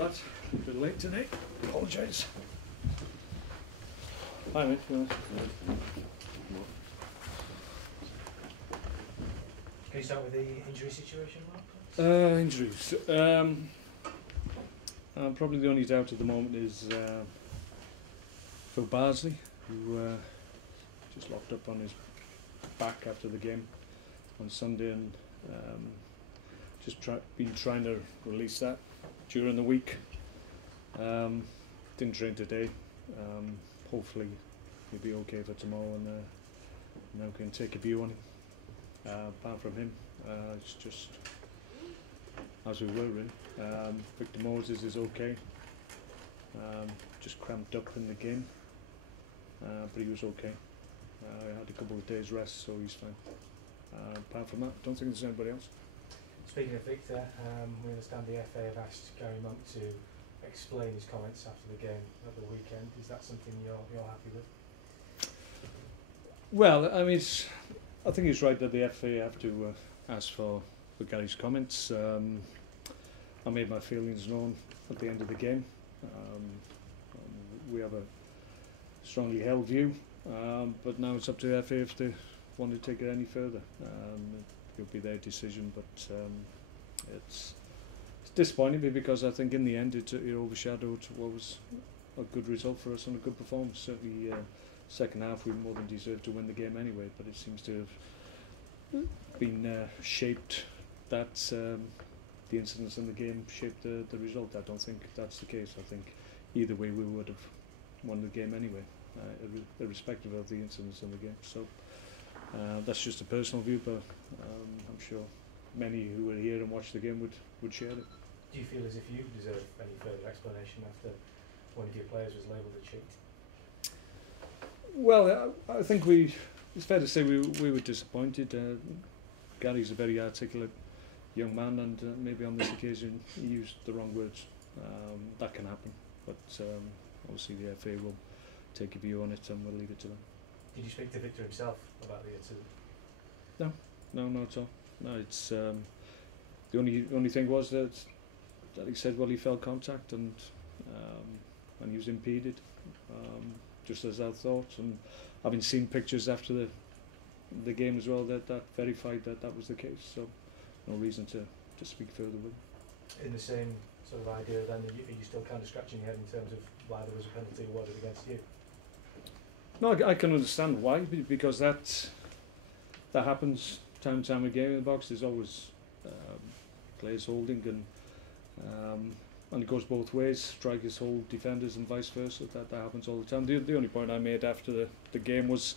that. A bit late today. Apologise. Hi mate. Can you start with the injury situation, Mark? Injuries. Probably the only doubt at the moment is Phil Barsley, who just locked up on his back after the game on Sunday, and been trying to release that during the week. Didn't train today. Hopefully he'll be okay for tomorrow, and now can take a view on him. Apart from him, it's just as we were really. Victor Moses is okay. Just cramped up in the game, but he was okay. He had a couple of days rest, so he's fine. Apart from that, don't think there's anybody else. Speaking of Victor, we understand the FA have asked Gary Monk to explain his comments after the game at the weekend. Is that something you're happy with? Well, I mean, I think it's right that the FA have to ask for Gary's comments. I made my feelings known at the end of the game. We have a strongly held view, but now it's up to the FA if they want to take it any further. It'll be their decision, but it's disappointing me because I think in the end it overshadowed what was a good result for us and a good performance. Certainly, second half we more than deserved to win the game anyway, but it seems to have been shaped that the incidents in the game shaped the result. I don't think that's the case. I think either way we would have won the game anyway, irrespective of the incidents in the game. So that's just a personal view, but I'm sure many who were here and watched the game would share it. Do you feel as if you deserve any further explanation after one of your players was labelled a cheat? Well, I think it's fair to say we were disappointed. Gary's a very articulate young man, and maybe on this occasion he used the wrong words. That can happen, but obviously the FA will take a view on it and we'll leave it to them. Did you speak to Victor himself about the incident? No, not at all. No, it's the only thing was that he said, well, he felt contact and he was impeded, just as I thought. And having seen pictures after the game as well, that verified that was the case. So no reason to speak further with him. In the same sort of idea, then, are you still kind of scratching your head in terms of why there was a penalty awarded against you? No, I can understand why, because that happens time and time again in the box. There's always players holding, and it goes both ways. Strikers hold defenders and vice versa. That happens all the time. The only point I made after the game was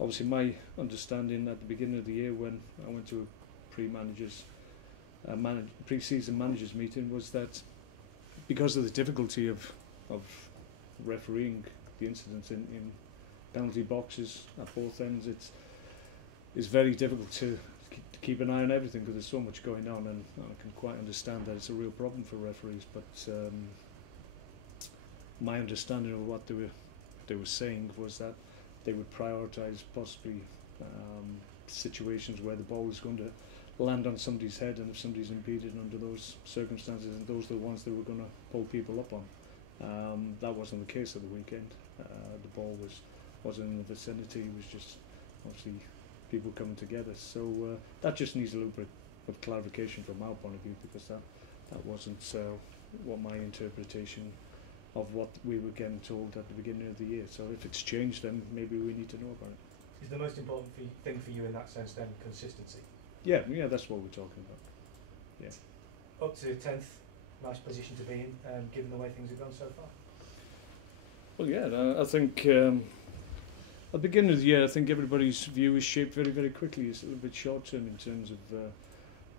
obviously my understanding at the beginning of the year when I went to a pre-season managers meeting was that because of the difficulty of refereeing the incidents in penalty boxes at both ends, it's very difficult to keep an eye on everything because there's so much going on, and I can quite understand that it's a real problem for referees. But my understanding of what they were saying was that they would prioritise possibly situations where the ball is going to land on somebody's head, and if somebody's impeded under those circumstances, and those are the ones they were going to pull people up on. That wasn't the case at the weekend. The ball wasn't in the vicinity. It was just obviously people coming together. So that just needs a little bit of clarification from our point of view, because that wasn't what my interpretation of what we were getting told at the beginning of the year. So if it's changed, then maybe we need to know about it. Is the most important thing for you in that sense then consistency? Yeah, that's what we're talking about. Yeah. Up to 10th, nice position to be in, given the way things have gone so far. Well, yeah, I think at the beginning of the year, I think everybody's view is shaped very, very quickly. It's a little bit short-term in terms of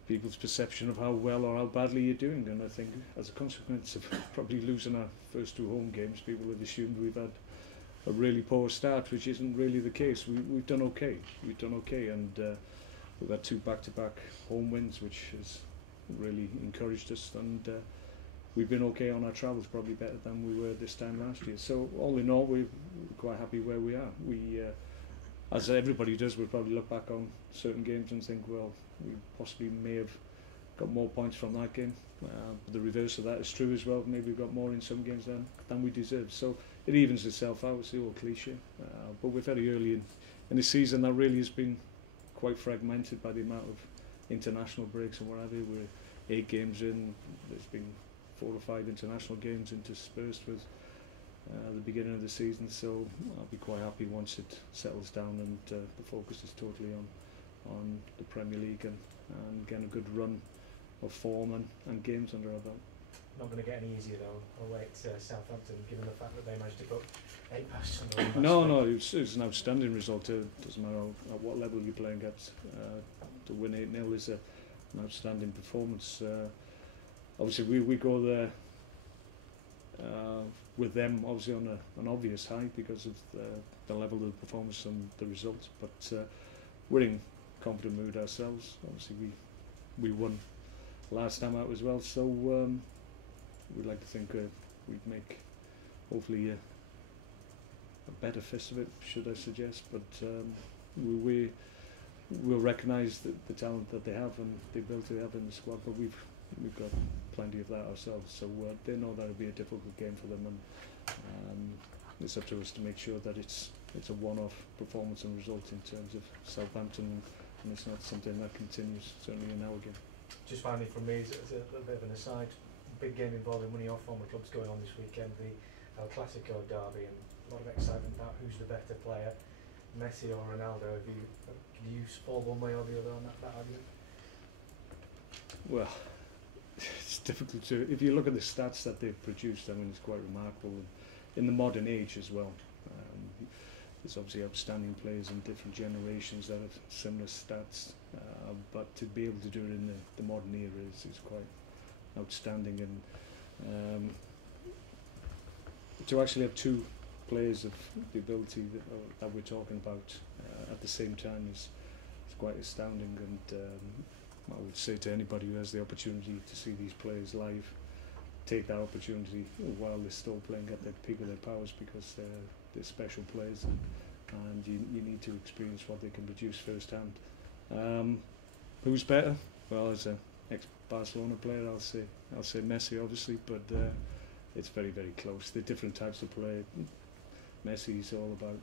people's perception of how well or how badly you're doing, and I think as a consequence of probably losing our first two home games, people have assumed we've had a really poor start, which isn't really the case. We've done okay. And we've had two back-to-back home wins, which has really encouraged us, and we've been okay on our travels, probably better than we were this time last year. So all in all, we're quite happy where we are. We, as everybody does, we'll probably look back on certain games and think, well, we possibly may have got more points from that game. But the reverse of that is true as well. Maybe we got more in some games than we deserve. So it evens itself out. It's the old cliche. But we're very early in the season that really has been quite fragmented by the amount of international breaks and what have you. We're 8 games in. There's been 4 or 5 international games interspersed with the beginning of the season. So I'll be quite happy once it settles down and the focus is totally on the Premier League and getting a good run of form and games under our belt. Not going to get any easier though, away at Southampton, given the fact that they managed to put 8 past on the No, it was an outstanding result. It doesn't matter at what level you're playing at. To win 8-0 is an outstanding performance. Obviously, we go there with them, obviously on an obvious high because of the level of the performance and the results. But we're in confident mood ourselves. Obviously, we won last time out as well, so we'd like to think we'd make hopefully a better fist of it, should I suggest. But we'll recognise the talent that they have and the ability they have in the squad, but we've got plenty of that ourselves, so they know that it'll be a difficult game for them, and it's up to us to make sure that it's a one-off performance and result in terms of Southampton, and it's not something that continues, certainly in our game. Just finally from me, as a little bit of an aside, big game involving one of your former clubs going on this weekend, the El Clasico derby, and a lot of excitement about who's the better player, Messi or Ronaldo. Can you fall one way or the other on that argument? Well, it's difficult to. If you look at the stats that they've produced, I mean, it's quite remarkable in the modern age as well. There's obviously outstanding players in different generations that have similar stats, but to be able to do it in the modern era is quite outstanding, and to actually have 2 players of the ability that we're talking about at the same time is quite astounding, and I would say to anybody who has the opportunity to see these players live, take that opportunity while they're still playing at the peak of their powers, because they're special players, and you need to experience what they can produce firsthand. Who's better? Well, as an ex-Barcelona player, I'll say Messi, obviously, but it's very, very close. They're different types of play. Messi's all about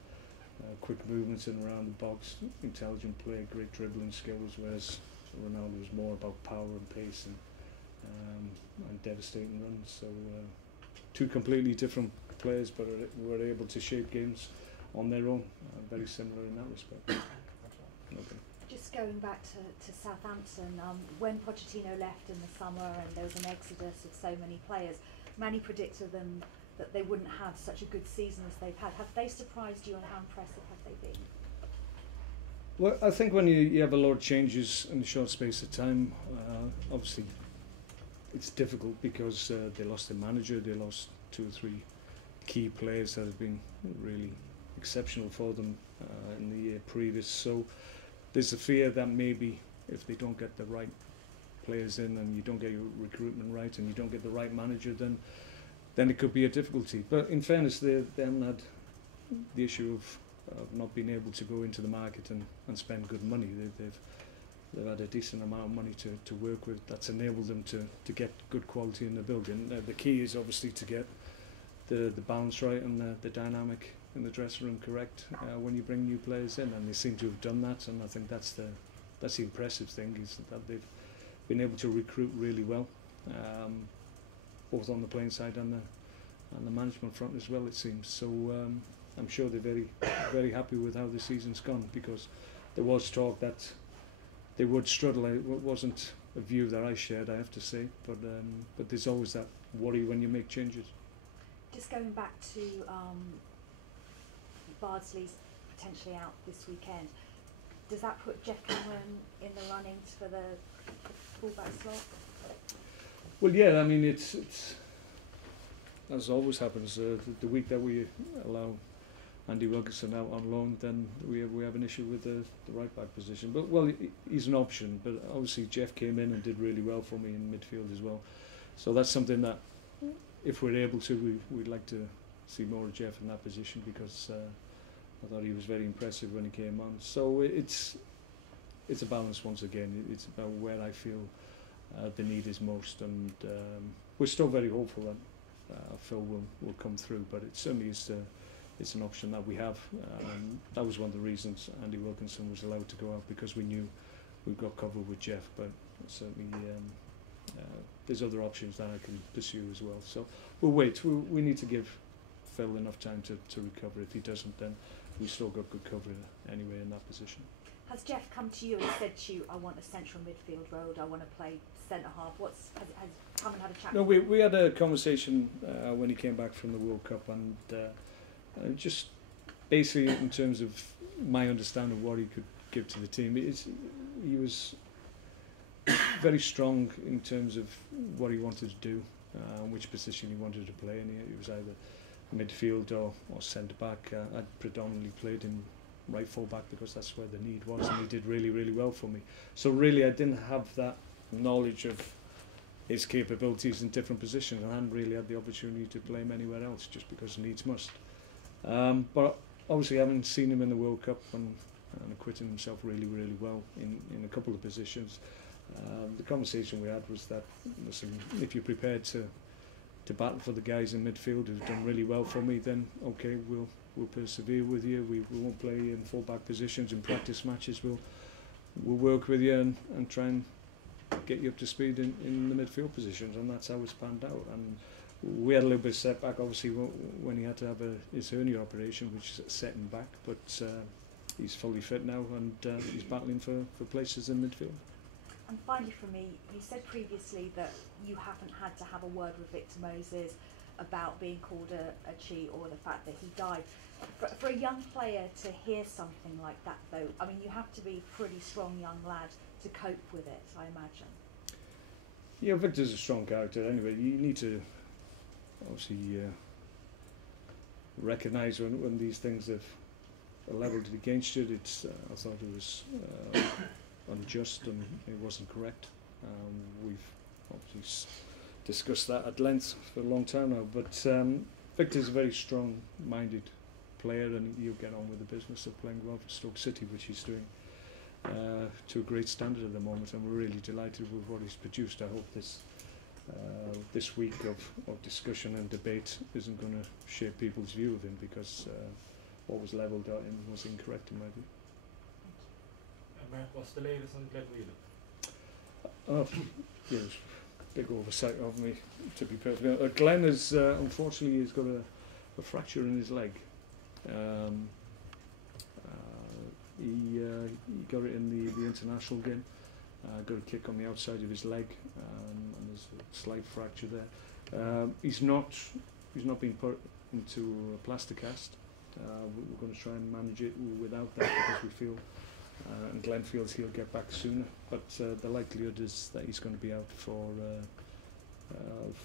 quick movements in and around the box, intelligent play, great dribbling skills, whereas Ronaldo was more about power and pace and devastating runs. So 2 completely different players, but were able to shape games on their own. Very similar in that respect. Okay. Just going back to Southampton, when Pochettino left in the summer and there was an exodus of so many players, many predicted them that they wouldn't have such a good season as they've had. Have they surprised you, and how impressive have they been? Well, I think when you have a lot of changes in a short space of time, obviously it's difficult because they lost their manager, they lost 2 or 3 key players that have been really exceptional for them in the year previous. So there's a fear that maybe if they don't get the right players in and you don't get your recruitment right and you don't get the right manager, then it could be a difficulty. But in fairness, they haven't had the issue of not being able to go into the market and spend good money. They've had a decent amount of money to work with that's enabled them to get good quality in the building. The key is obviously to get the balance right and the dynamic in the dressing room correct when you bring new players in, and they seem to have done that, and I think that's the impressive thing, is that they've been able to recruit really well, both on the playing side and the management front as well, it seems. So I'm sure they're very, very happy with how the season's gone, because there was talk that they would struggle. It wasn't a view that I shared, I have to say, but there's always that worry when you make changes. Just going back to Bardsley's potentially out this weekend, does that put Geoff Cameron in the running for the fullback slot? Well, yeah, I mean, it's as always happens, the week that we allow Andy Wilkinson out on loan, then we have an issue with the right back position. But well, he's an option, but obviously Geoff came in and did really well for me in midfield as well. So that's something that, if we're able to, we'd like to see more of Geoff in that position, because I thought he was very impressive when he came on. So it's a balance once again. It's about where I feel the need is most, and we're still very hopeful that Phil will come through, but it certainly is it's an option that we have. That was one of the reasons Andy Wilkinson was allowed to go out, because we knew we've got covered with Geoff, but certainly there's other options that I can pursue as well. So we'll wait. We need to give Phil enough time to recover. If he doesn't, then we've still got good cover anyway in that position. Has Geoff come to you and said to you, I want a central midfield role, I want to play centre half? Has Cameron had a chat? No, we had a conversation when he came back from the World Cup, and just basically in terms of my understanding of what he could give to the team, he was very strong in terms of what he wanted to do, which position he wanted to play, and he was either midfield or centre back. I'd predominantly played in right full back because that's where the need was, and he did really, really well for me. So really I didn't have that knowledge of his capabilities in different positions. I hadn't really had the opportunity to play him anywhere else just because needs must. But obviously having seen him in the World Cup and acquitting himself really, really well in a couple of positions, the conversation we had was that, listen, if you're prepared to battle for the guys in midfield who've done really well for me, then okay, we'll persevere with you. We won't play in full-back positions in practice matches. We'll work with you and try and get you up to speed in the midfield positions, and that's how it's panned out. And we had a little bit of setback, obviously, when he had to have his hernia operation, which set him back, but he's fully fit now, and he's battling for places in midfield. And finally for me, you said previously that you haven't had to have a word with Victor Moses about being called a cheat or the fact that he died. For a young player to hear something like that, though, I mean, you have to be a pretty strong young lad to cope with it, I imagine. Yeah, Victor's a strong character anyway. You need to obviously recognise when these things are levelled against you. I thought it was unjust and it wasn't correct. We've obviously discussed that at length for a long time now, but Victor's a very strong-minded player, and he'll get on with the business of playing well for Stoke City, which he's doing to a great standard at the moment, and we're really delighted with what he's produced. I hope this week of discussion and debate isn't going to shape people's view of him, because what was levelled at him was incorrect in my view. Mark, what's the latest on Glenn Whelan? Yeah, it was a big oversight of me, to be perfectly honest. Glenn has unfortunately he's got a fracture in his leg. He got it in the international game. Got a kick on the outside of his leg, and there's a slight fracture there. He's not been put into a plaster cast. We're going to try and manage it without that, because we feel, and Glenn feels he'll get back sooner. But the likelihood is that he's going to be out for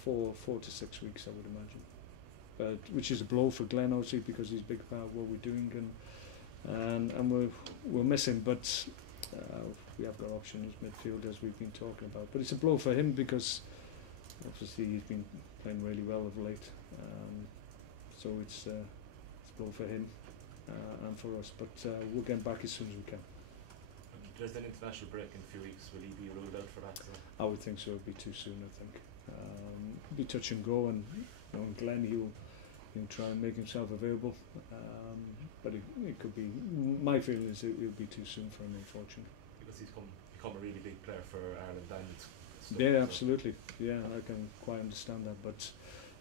4 to 6 weeks, I would imagine. Which is a blow for Glenn, obviously, because he's a big part of what we're doing, and we'll miss him. But we have got options midfield, as we've been talking about. But it's a blow for him because obviously he's been playing really well of late. So it's a blow for him and for us. But we'll get him back as soon as we can. There's an international break in a few weeks. Will he be ruled out for that? I would think so. It'd be too soon, I think. Be touch and go, and Glenn, he'll try and make himself available. But it could be. My feeling is it'll be too soon for him, unfortunately. Because he's become a really big player for Ireland and Stoke. Yeah, absolutely. Yeah, I can quite understand that. But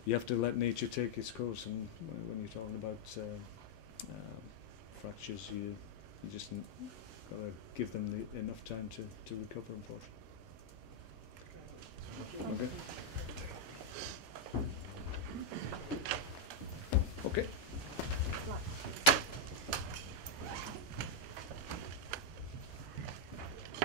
you have to let nature take its course, and when you're talking about fractures, you just got to give them enough time to recover, unfortunately. Okay. Okay.